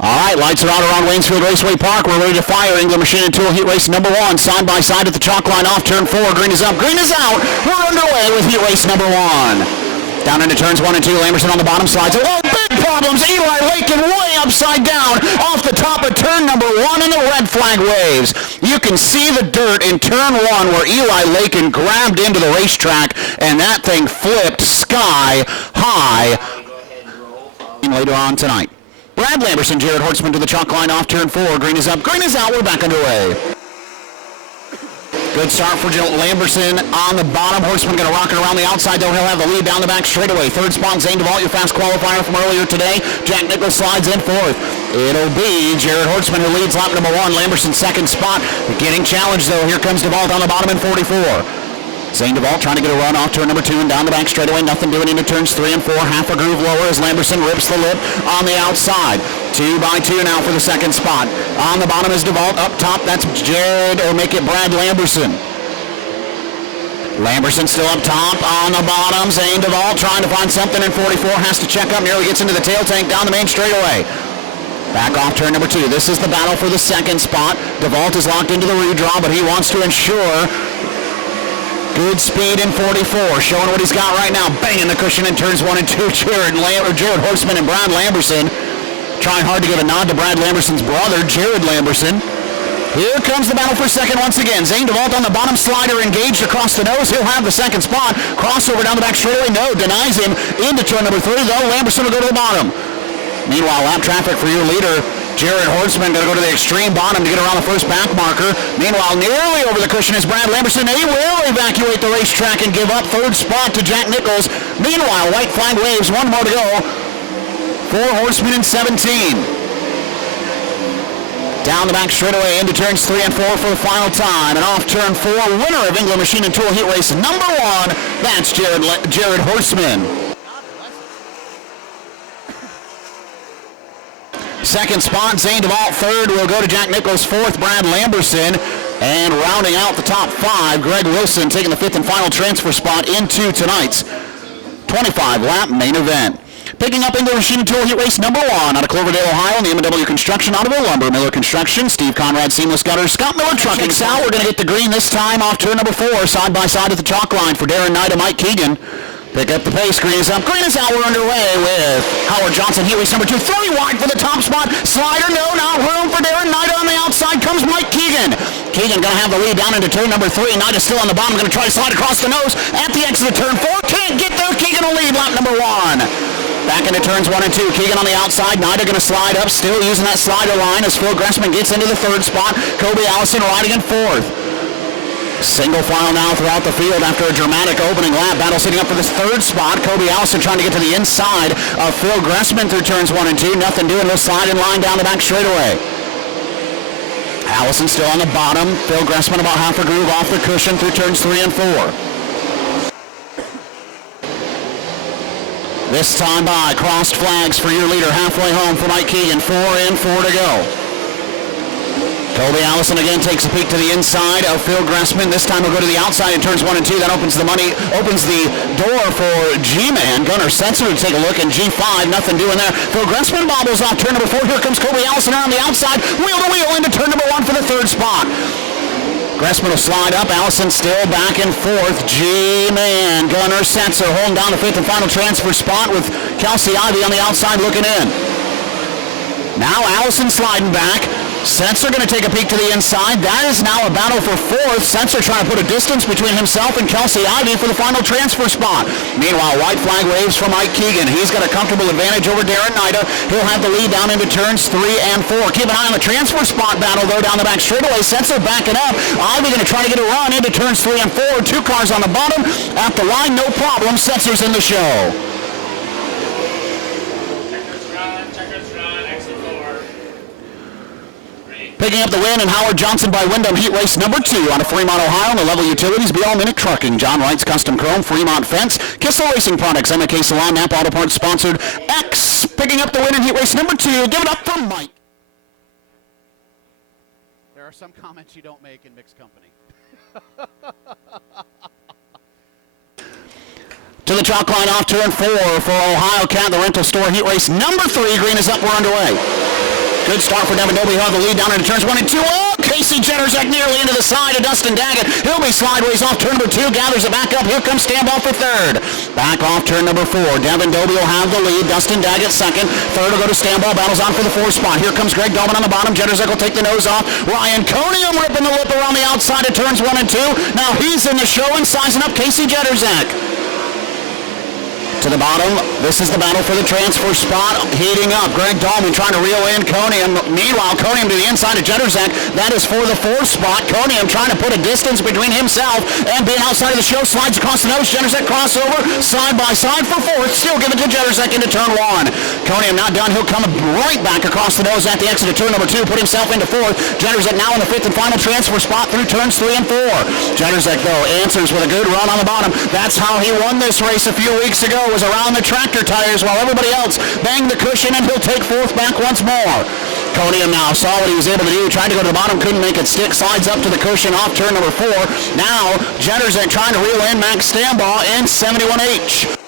All right, lights are out around Waynesfield Raceway Park. We're ready to fire England Machine and Tool Heat Race number 1. Side by side at the chalk line off turn 4. Green is up, green is out. We're underway with Heat Race number 1. Down into turns 1 and 2. Lamberson on the bottom slides. Oh, big problems. Eli Lakin way upside down off the top of turn number 1, and the red flag waves. You can see the dirt in turn 1 where Eli Lakin grabbed into the racetrack, and that thing flipped sky high later on tonight. Brad Lamberson, Jared Hortzman to the chalk line off turn 4. Green is up, green is out. We're back underway. Good start for Lamberson on the bottom. Hortzman going to rock it around the outside, though. He'll have the lead down the back straightaway. Third spot, Zane DeVault, your fast qualifier from earlier today. Jack Nichols slides in fourth. It'll be Jared Hortzman who leads lap number 1. Lamberson second spot. Getting challenged, though. Here comes DeVault on the bottom in 44. Zane DeVault trying to get a run off turn number 2 and down the back straightaway. Nothing doing into turns 3 and 4. Half a groove lower as Lamberson rips the lip on the outside. 2 by 2 now for the second spot. On the bottom is DeVault. Up top, that's Jared, or make it Brad Lamberson. Lamberson still up top. On the bottom, Zane DeVault trying to find something in 44. Has to check up. Nearly gets into the tail tank down the main straightaway. Back off turn number 2. This is the battle for the second spot. DeVault is locked into the redraw, but he wants to ensure good speed in 44, showing what he's got right now. Banging the cushion in turns 1 and 2. Jared Hortzman and Brad Lamberson trying hard to give a nod to Brad Lamberson's brother, Jared Lamberson. Here comes the battle for second once again. Zane DeVault on the bottom slider, engaged across the nose. He'll have the second spot. Crossover down the back straightaway. No, denies him into turn number 3, though. Lamberson will go to the bottom. Meanwhile, lap traffic for your leader, Jared Hortzman, going to go to the extreme bottom to get around the first back marker. Meanwhile, nearly over the cushion is Brad Lamberson. He will evacuate the racetrack and give up third spot to Jack Nichols. Meanwhile, white flag waves, 1 more to go for Hortzman in 17. Down the back straightaway into turns 3 and 4 for the final time. And off turn 4, winner of England Machine and Tool Heat Race number 1, that's Jared Hortzman. Second spot, Zane DeVault. Third will go to Jack Nichols. Fourth, Brad Lamberson. And rounding out the top 5, Greg Wilson taking the 5th and final transfer spot into tonight's 25-lap main event. Picking up England Machine and Tool Heat Race number 1 out of Cloverdale, Ohio, in the M&W Construction, Automobile Lumber, Miller Construction, Steve Conrad Seamless Gutters, Scott Miller Trucking. Out, we're going to get the green this time off turn number 4, side by side at the chalk line for Darren Knight and Mike Keegan. Pick up the pace, green is up, green is out. We're underway with Howard Johnson, Heat Race number 2. 3 wide for the top spot. Slider, no, not room for Darren Knight. On the outside comes Mike Keegan. Keegan going to have the lead down into turn number 3. Knight is still on the bottom, going to try to slide across the nose at the exit of turn 4. Can't get there. Keegan will lead lap number 1. Back into turns 1 and 2. Keegan on the outside. Knight are going to slide up, still using that slider line as Phil Gressman gets into the 3rd spot. Kobe Allison riding in 4th. Single file now throughout the field after a dramatic opening lap. Battle sitting up for this 3rd spot. Kobe Allison trying to get to the inside of Phil Gressman through turns 1 and 2. Nothing doing. We'll slide in line down the back straightaway. Allison still on the bottom. Phil Gressman about half a groove off the cushion through turns 3 and 4. This time by crossed flags for your leader halfway home for Mike Keegan. 4 in, 4 to go. Kobe Allison again takes a peek to the inside of Phil Gressman. This time we'll go to the outside in turns 1 and 2. That opens the door for G-Man. Gunnar Setzer to take a look, and G5, nothing doing there. Phil Gressman bobbles off turn number 4. Here comes Kobe Allison around the outside. Wheel to wheel into turn number 1 for the 3rd spot. Gressman will slide up. Allison still back in 4th. G-Man. Gunnar Setzer holding down the 5th and final transfer spot with Kelsey Ivey on the outside looking in. Now Allison sliding back. Setzer going to take a peek to the inside. That is now a battle for 4th. Setzer trying to put a distance between himself and Kelsey Ivey for the final transfer spot. Meanwhile, white flag waves for Mike Keegan. He's got a comfortable advantage over Darren Knight. He'll have the lead down into turns 3 and 4. Keep an eye on the transfer spot battle, though, down the back straightaway. Setzer backing up. Ivey going to try to get a run into turns 3 and 4. 2 cars on the bottom. At the line, no problem. Setzer's in the show. Picking up the win, and Howard Johnson by Wyndham Heat Race number 2 out of Fremont, Ohio, on the Level Utilities, Be All Minute Trucking, John Wright's Custom Chrome, Fremont Fence, Kissel Racing Products, MK Salon, Napa Auto Parts sponsored X. Picking up the win in Heat Race number 2. Give it up for Mike. There are some comments you don't make in mixed company. To the chalk line off turn 4 for Ohio Cat, the rental store Heat Race number 3. Green is up, we're underway. Good start for Devin Dobie. He'll have the lead down into turns 1 and 2. Oh, Casey Jetterzek nearly into the side of Dustin Daggett. He'll be sideways off turn number 2. Gathers it back up. Here comes Stambaugh for third. Back off turn number 4. Devin Dobie will have the lead. Dustin Daggett second. Third will go to Stambaugh. Battles on for the 4th spot. Here comes Greg Dolman on the bottom. Jetterzek will take the nose off. Ryan Conium ripping the lip around the outside of turns 1 and 2. Now he's in the show and sizing up Casey Jetterzek. To the bottom, this is the battle for the transfer spot, heating up. Greg Dolman trying to reel in Conium. Meanwhile, Conium to the inside of Jetterzek. That is for the 4th spot. Conium trying to put a distance between himself and being outside of the show. Slides across the nose. Jetterzek crossover, side by side for 4th. Still give it to Jetterzek into turn 1. Conium not done. He'll come right back across the nose at the exit of turn number 2. Put himself into 4th. Jetterzek now in the 5th and final transfer spot through turns 3 and 4. Jetterzek, though, answers with a good run on the bottom. That's how he won this race a few weeks ago. Was around the tractor tires while everybody else banged the cushion, and he'll take 4th back once more. Conium now saw what he was able to do. Tried to go to the bottom, couldn't make it stick. Slides up to the cushion off turn number 4. Now Jetterzek trying to reel in Max Stambaugh in 71H.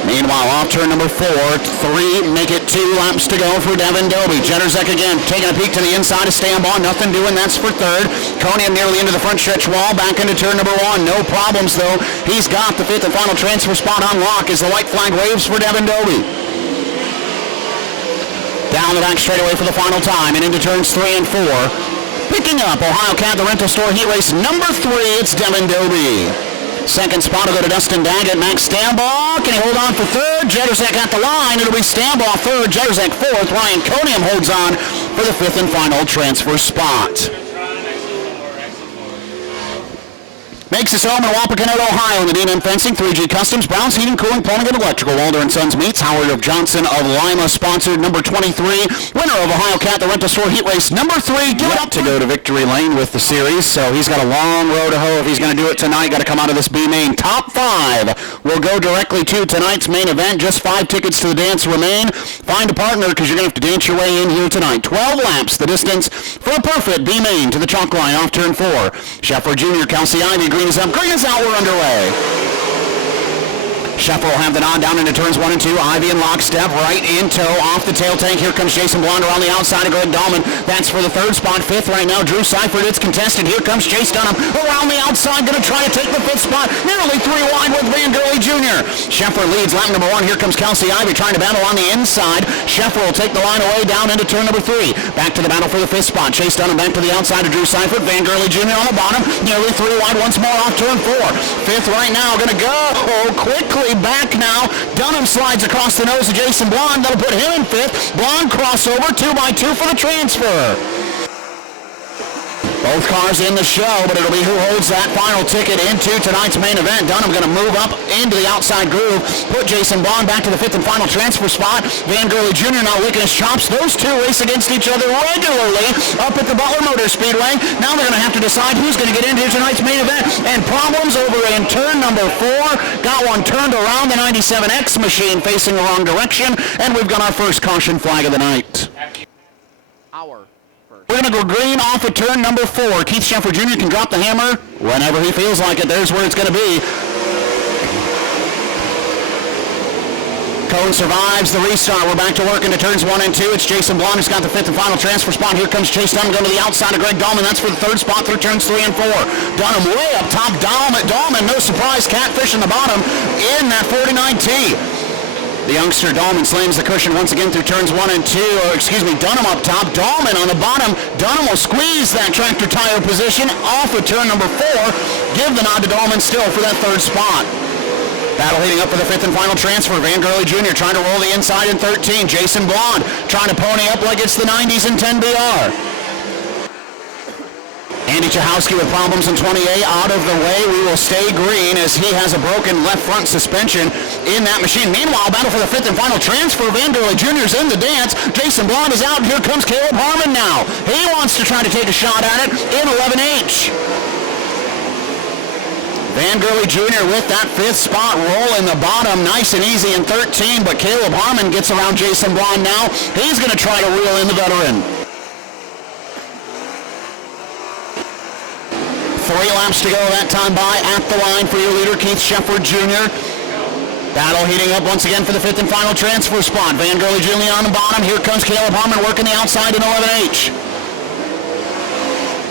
Meanwhile, off turn number 4, 3, make it 2 laps to go for Devin Dobie. Jetterzek again, taking a peek to the inside of Stambaugh. Nothing doing, that's for 3rd. Conium nearly into the front stretch wall, back into turn number 1. No problems, though. He's got the 5th and final transfer spot on lock as the white flag waves for Devin Dobie. Down the back straightaway for the final time and into turns 3 and 4. Picking up Ohio Cab, the rental store heat race number 3, it's Devin Dobie. Second spot will go to Dustin Daggett. Max Stambaugh, can he hold on for 3rd? Jetterzek at the line. It'll be Stambaugh 3rd, Jetterzek 4th. Ryan Conium holds on for the 5th and final transfer spot. Makes his home in Wapakoneta, Ohio in the D&M Fencing, 3G Customs, Brown's Heating, Cooling, Plumbing, and Electrical. Walder & Sons Meats, Howard of Johnson of Lima, sponsored number 23. Winner of Ohio Cat, the rental store heat race number 3. Give it up to go to victory lane with the series, so he's got a long road to hoe if he's going to do it tonight. Got to come out of this B main. Top 5 will go directly to tonight's main event. Just 5 tickets to the dance remain. Find a partner because you're going to have to dance your way in here tonight. 12 laps, the distance for a perfect B main to the chalk line off turn 4. Scheffler Jr., Kelsey Ivy, green is up, green is out, we're underway. Scheffler will have the nod down into turns 1 and 2. Ivy in lockstep, right in tow, off the tail tank. Here comes Jason Blonder on the outside of Greg Dolman. That's for the 3rd spot. 5th right now, Drew Seifert. It's contested. Here comes Chase Dunham around the outside, going to try to take the 5th spot. Nearly 3 wide with Van Gurley Jr. Scheffler leads lap number 1. Here comes Kelsey Ivy trying to battle on the inside. Scheffler will take the line away down into turn number 3. Back to the battle for the 5th spot. Chase Dunham back to the outside of Drew Seifert. Van Gurley Jr. on the bottom. Nearly 3 wide once more off turn 4. 5th right now, going to go quickly back now. Dunham slides across the nose of Jason Blonde. That'll put him in 5th. Blonde crossover, 2x2 for the transfer. Both cars in the show, but it'll be who holds that final ticket into tonight's main event. Dunham going to move up into the outside groove, put Jason Blonde back to the 5th and final transfer spot. Van Gurley Jr. now licking his chops. Those two race against each other regularly up at the Butler Motor Speedway. Now they're going to have to decide who's going to get into tonight's main event. And problems over in turn number 4. Got one turned around the 97X machine facing the wrong direction. And we've got our first caution flag of the night. We're going to go green off of turn number 4. Keith Scheffler Jr. can drop the hammer whenever he feels like it. There's where it's going to be. Cone survives the restart. We're back to work into turns 1 and 2. It's Jason Blonde who's got the 5th and final transfer spot. Here comes Chase Dunham going to the outside of Greg Dolman. That's for the 3rd spot through turns 3 and 4. Dunham way up top. Dolman, no surprise, catfish in the bottom in that 49T. The youngster Dolman slams the cushion once again through turns 1 and 2. Dunham up top, Dolman on the bottom. Dunham will squeeze that tractor tire position off of turn number 4. Give the nod to Dolman still for that 3rd spot. Battle heating up for the 5th and final transfer. Van Gurley Jr. trying to roll the inside in 13. Jason Blonde trying to pony up like it's the 90s in 10BR. Andy Chahowski with problems in 28 out of the way. We will stay green as he has a broken left front suspension in that machine. Meanwhile, battle for the 5th and final transfer. Van Gurley Jr. is in the dance. Jason Blonde is out. Here comes Caleb Harmon now. He wants to try to take a shot at it in 11H. Van Gurley Jr. with that 5th spot, roll in the bottom, nice and easy in 13, but Caleb Harmon gets around Jason Blonde now. He's going to try to reel in the veteran. 3 laps to go that time by at the line for your leader, Keith Scheffler Jr. Battle heating up once again for the 5th and final transfer spot. Van Gurley Jr. on the bottom. Here comes Caleb Harmon working the outside in 11H.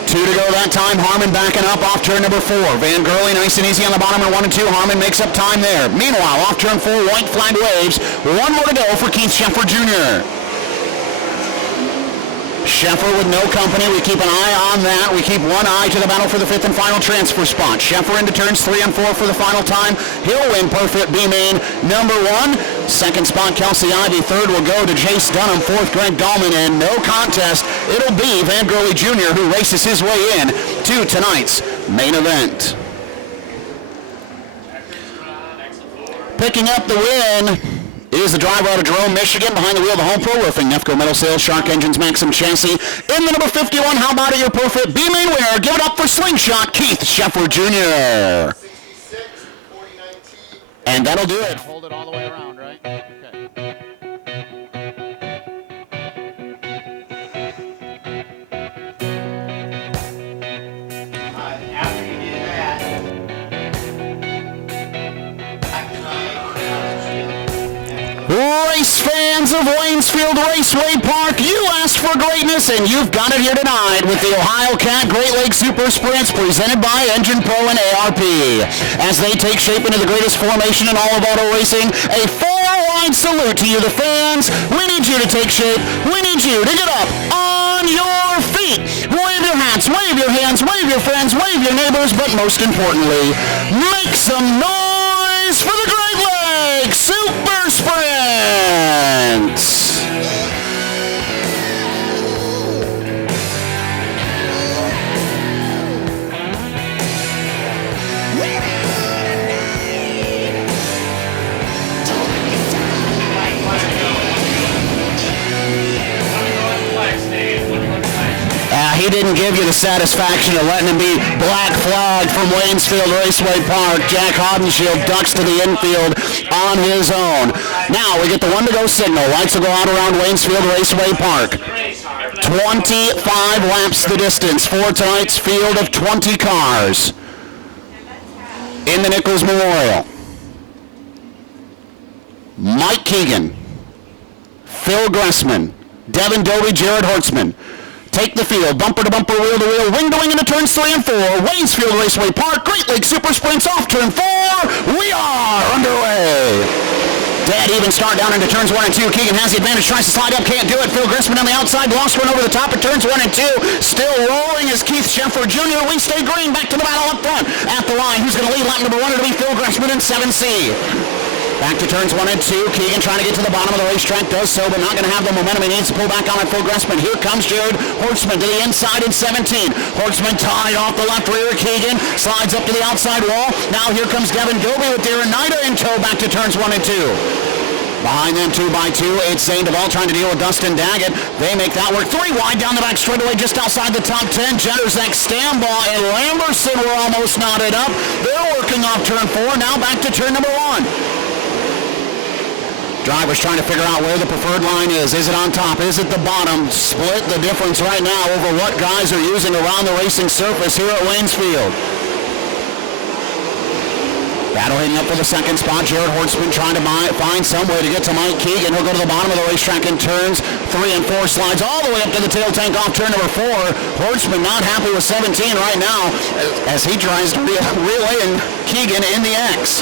2 to go that time. Harmon backing up off turn number 4. Van Gurley nice and easy on the bottom in 1 and 2. Harmon makes up time there. Meanwhile, off turn 4, white flag waves. 1 more to go for Keith Sheffer Jr. Sheffer with no company. We keep an eye on that. We keep one eye to the battle for the 5th and final transfer spot. Sheffer into turns 3 and 4 for the final time. He'll win perfect B main number 1. Second spot, Kelsey Ivy. Third will go to Jace Dunham. Fourth, Greg Dahlman. And no contest. It'll be Van Gurley Jr. who races his way in to tonight's main event. Picking up the win is the driver out of Jerome, Michigan. Behind the wheel, the Home Pro Roofing, Nefco Metal Sales, Shark Engines, Maxim Chassis. In the number 51, how about it, your perfect B-main winner? Give it up for Slingshot, Keith Sheffer Jr. And that'll do it. Hold it all the way around, right? Okay. After you do that, Race fans of Waynesfield Raceway Park, you asked for greatness and you've got it here tonight with the Ohio Cat Great Lakes Super Sprints presented by Engine Pro and ARP. As they take shape into the greatest formation in all of auto racing, a four-wide salute to you, the fans. We need you to take shape. We need you to get up on your feet. Wave your hats, wave your hands, wave your friends, wave your neighbors, but most importantly, make some noise for the Great Lakes Super Sprints. He didn't give you the satisfaction of letting him be black flagged from Waynesfield Raceway Park. Jack Hodenshield ducks to the infield on his own. Now we get the 1 to go signal. Lights will go out around Waynesfield Raceway Park. 25 laps the distance for tonight's field of 20 cars in the Nichols Memorial. Mike Keegan, Phil Gressman, Devin Dobie, Jared Hortzman take the field, bumper to bumper, wheel to wheel, wing to wing into turns 3 and 4. Waynesfield Raceway Park, Great Lakes Super Sprints off turn 4. We are underway. Dead even start down into turns 1 and 2. Keegan has the advantage, tries to slide up, can't do it. Phil Gressman on the outside, lost one over the top of turns 1 and 2. Still rolling is Keith Sheffer Jr. We stay green, back to the battle up front. At the line, who's going to lead lap number 1? It'll be Phil Gressman in 7C. Back to turns 1 and 2. Keegan trying to get to the bottom of the racetrack, does so, but not going to have the momentum he needs to pull back on at Phil Gressman. Here comes Jared Hortzman to the inside in 17. Hortzman tied off the left rear. Keegan slides up to the outside wall. Now here comes Devin Dobie with Darren Nida in tow back to turns 1 and 2. Behind them, 2 by 2, it's Zane Duvall trying to deal with Dustin Daggett. They make that work. 3 wide down the back straightaway, just outside the top 10. Jetterzak, Stambaugh, and Lamberson were almost knotted up. They're working off turn 4. Now back to turn number 1. Drivers trying to figure out where the preferred line is. Is it on top? Is it the bottom? Split the difference right now over what guys are using around the racing surface here at Waynesfield. Battle heading up for the second spot. Jared Hortzman trying to find some way to get to Mike Keegan. He'll go to the bottom of the racetrack in turns 3 and 4. Slides all the way up to the tail tank off turn number 4. Hortzman not happy with 17 right now as he tries to relay in Keegan in the X.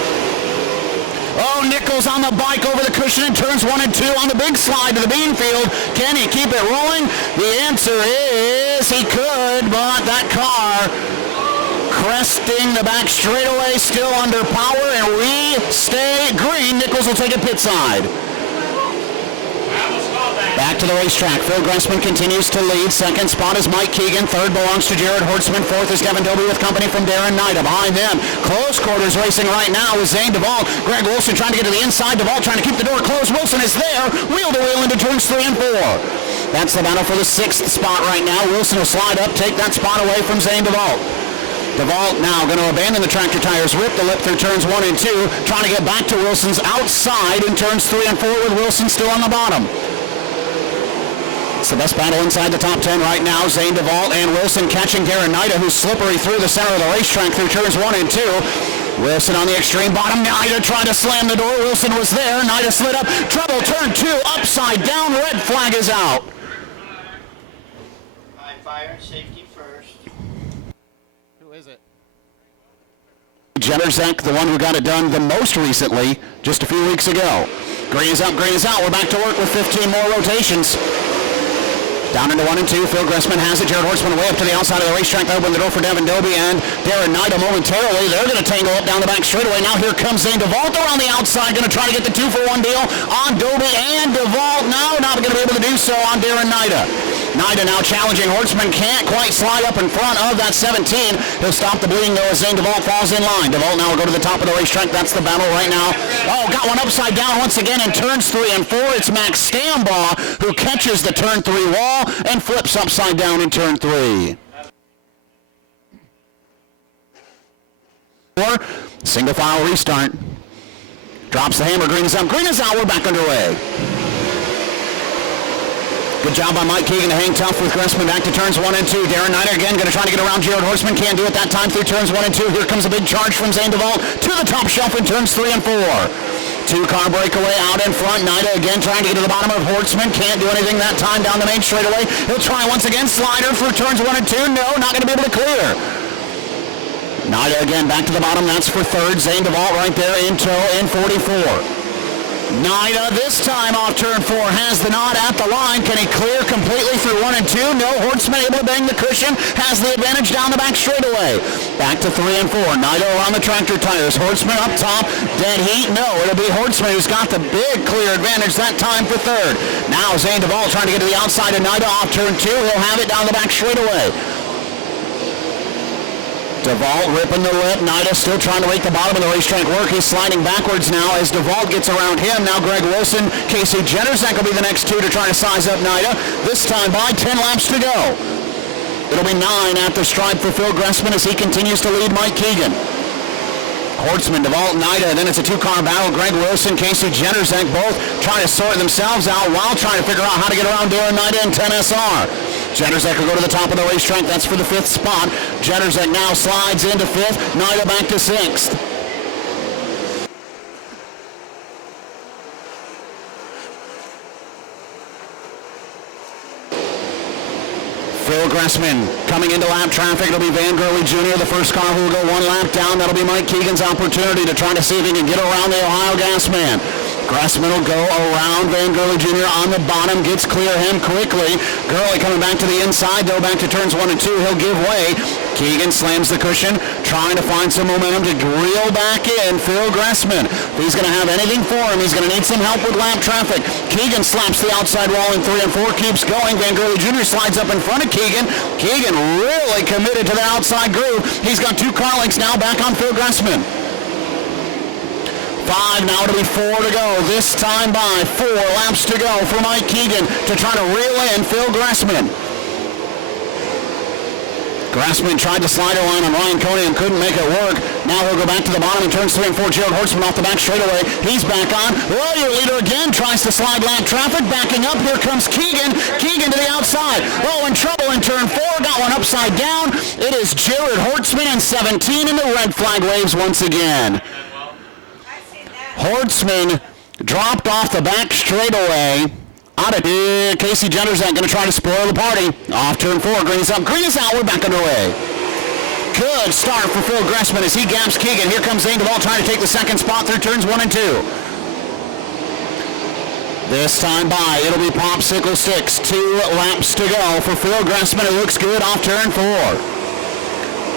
Oh, Nichols on the bike over the cushion in turns 1 and 2 on the big slide to the bean field. Can he keep it rolling? The answer is he could, but that car cresting the back straightaway, still under power, and we stay green. Nichols will take it pit side. Back to the racetrack. Phil Gressman continues to lead. Second spot is Mike Keegan. Third belongs to Jared Hortzman. Fourth is Devin Dobie with company from Darren Nida. Behind them, close quarters racing right now with Zane Duvall. Greg Wilson trying to get to the inside. Duvall trying to keep the door closed. Wilson is there. Wheel to wheel into turns 3 and 4. That's the battle for the 6th spot right now. Wilson will slide up, take that spot away from Zane Duvall. Duvall now going to abandon the tractor tires, rip the lip through turns 1 and 2, trying to get back to Wilson's outside in turns 3 and 4 with Wilson still on the bottom. It's the best battle inside the top 10 right now. Zane Duvall and Wilson catching Darren Nida, who's slippery through the center of the racetrack through turns 1 and 2. Wilson on the extreme bottom. Nida tried to slam the door. Wilson was there. Nida slid up. Trouble, turn 2, upside down. Red flag is out. High fire, safety first. Who is it? Jennerzek, the one who got it done the most recently, just a few weeks ago. Green is up, green is out. We're back to work with 15 more rotations. Down into 1 and 2. Phil Gressman has it. Jared Horseman way up to the outside of the racetrack. Open the door for Devin Dobie and Darren Nida momentarily. They're going to tangle up down the back straightaway. Now here comes Zane DeVault around the outside. Going to try to get the 2-for-1 deal on Dobie and DeVault. Now not going to be able to do so on Darren Nida. Nida now challenging. Horseman can't quite slide up in front of that 17. He'll stop the bleeding though as Zane DeVault falls in line. DeVault now will go to the top of the racetrack. That's the battle right now. Oh, got one upside down once again in turns 3 and 4. It's Max Stambaugh who catches the turn 3 wall and flips upside down in turn 3. Single file restart. Drops the hammer. Green is up. Green is out. We're back underway. Good job by Mike Keegan to hang tough with Gressman back to turns 1 and 2. Darren Nida again going to try to get around Jared Horseman. Can't do it that time through turns 1 and 2. Here comes a big charge from Zane DeVault to the top shelf in turns 3 and 4. 2-car breakaway out in front. Nida again trying to get to the bottom of Horseman. Can't do anything that time down the main straightaway. He'll try once again. Slider for turns 1 and 2. No, not going to be able to clear. Nida again back to the bottom. That's for third. Zane DeVault right there in tow in 44. Nida this time off turn 4 has the nod at the line. Can he clear completely through 1 and 2? No. Horseman able to bang the cushion. Has the advantage down the back straightaway. Back to 3 and 4. Nida around the tractor tires. Horseman up top. Dead heat? No. It'll be Horseman who's got the big clear advantage that time for third. Now Zane DeVault trying to get to the outside of Nida off turn 2. He'll have it down the back straightaway. DeVault ripping the lip. Nida still trying to make the bottom of the racetrack work. He's sliding backwards now as DeVault gets around him. Now Greg Wilson, Casey Jennerzek will be the next 2 to try to size up Nida. This time by 10 laps to go. It'll be 9 at the stripe for Phil Gressman as he continues to lead Mike Keegan. Horseman, DeVault, Nida, and then it's a 2-car battle. Greg Wilson, Casey Jennerzek both trying to sort themselves out while trying to figure out how to get around Darren Nida and 10SR. Jennerzek will go to the top of the racetrack. That's for the 5th spot. Jennerzek now slides into 5th. Nida back to 6th. Phil Gressman coming into lap traffic. It'll be Van Gurley Jr., the first car who will go 1 lap down. That'll be Mike Keegan's opportunity to try to see if he can get around the Ohio gas man. Gressman will go around Van Gurley Jr. on the bottom, gets clear him quickly. Gurley coming back to the inside, though, back to turns 1 and 2. He'll give way. Keegan slams the cushion, trying to find some momentum to reel back in Phil Gressman. If he's going to have anything for him, he's going to need some help with lap traffic. Keegan slaps the outside wall in 3 and 4, keeps going. Van Gurley Jr. slides up in front of Keegan. Keegan really committed to the outside groove. He's got 2 car lengths now back on Phil Gressman. 5, now it'll be 4 to go. This time by 4 laps to go for Mike Keegan to try to reel in Phil Gressman. Gressman tried to slide a line on Ryan Coney and couldn't make it work. Now he'll go back to the bottom in turns 3 and 4. Jared Horseman off the back straightaway. He's back on. Oh, your leader again tries to slide lap traffic. Backing up. Here comes Keegan. Keegan to the outside. Oh, in trouble in turn 4. Got one upside down. It is Jared Horseman in 17, and the red flag waves once again. Horseman dropped off the back straightaway. Out of here. Casey Jennerzek going to try to spoil the party. Off turn 4. Green is up. Green is out. We're back underway. Good start for Phil Gressman as he gaps Keegan. Here comes Zane DeVault trying to take the second spot through turns 1 and 2. This time by, it'll be Popsicle 6. 2 laps to go for Phil Gressman. It looks good off turn 4.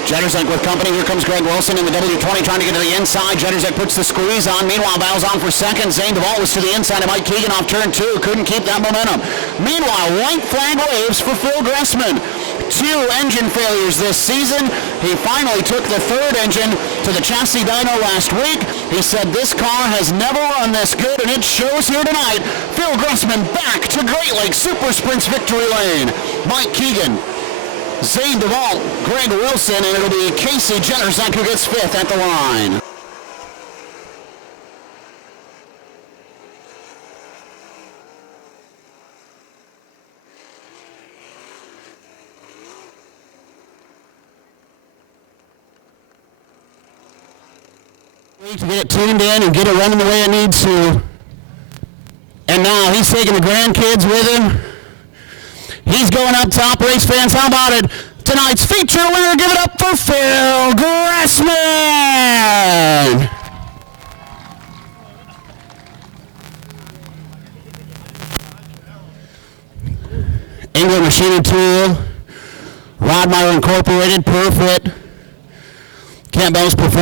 Jennerzek with company. Here comes Greg Wilson in the W20 trying to get to the inside. Jennerzek puts the squeeze on. Meanwhile, battles on for second. Zane DeVault was to the inside of Mike Keegan off turn 2. Couldn't keep that momentum. Meanwhile, white flag waves for Phil Gressman. 2 engine failures this season. He finally took the 3rd engine to the chassis dyno last week. He said this car has never run this good, and it shows here tonight. Phil Gressman back to Great Lakes Super Sprints victory lane. Mike Keegan, Zane DeVault, Greg Wilson, and it'll be Casey Jennerzek who gets 5th at the line. To get it tuned in and get it running the way it needs to. And now he's taking the grandkids with him. He's going up top. Race fans, how about it? Tonight's feature winner, give it up for Phil Grassman. England Machining Tool, Rodmeyer Incorporated, Perfect, Campbell's Performance.